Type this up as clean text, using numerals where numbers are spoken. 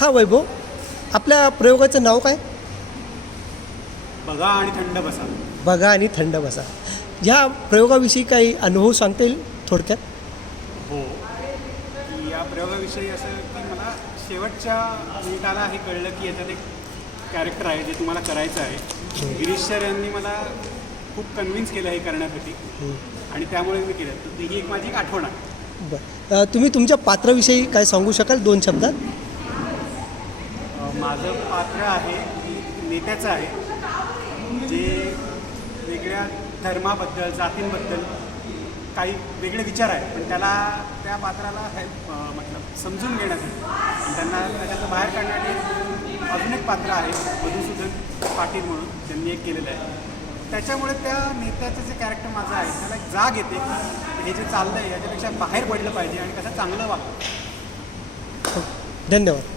हां वैभव, आपल्या प्रयोगाचं नाव काय? बघा आणि थंड बसा. बघा आणि थंड बसा. ह्या प्रयोगाविषयी काही अनुभव सांगता येईल थोडक्यात? हो, की या प्रयोगाविषयी असं की मला शेवटच्या मिनिटाला हे कळलं की याच्यात एक कॅरेक्टर आहे जे तुम्हाला करायचं आहे. गिरीश सर यांनी मला खूप कन्व्हिन्स केलं हे करण्यासाठी आणि त्यामुळे मी केलं. तर ही एक माझी एक आठवण आहे. बरं, तुम्ही तुमच्या पात्राविषयी काय सांगू शकाल 2 शब्दात? माझं पात्र आहे नेत्याचं आहे, जे वेगळ्या धर्माबद्दल जातींबद्दल काही वेगळे विचार आहेत, पण त्याला त्या पात्राला मतलब समजून घेण्यासाठी आणि त्यांना त्याच्यातून बाहेर काढण्यासाठी अजून एक पात्र आहे मधुसूदन पाटील म्हणून त्यांनी एक केलेलं आहे. त्याच्यामुळे त्या नेत्याचं जे कॅरेक्टर माझं आहे त्याला एक जाग येते की हे जे चाललं आहे याच्यापेक्षा बाहेर पडलं पाहिजे आणि कसं चांगलं वागतं. धन्यवाद.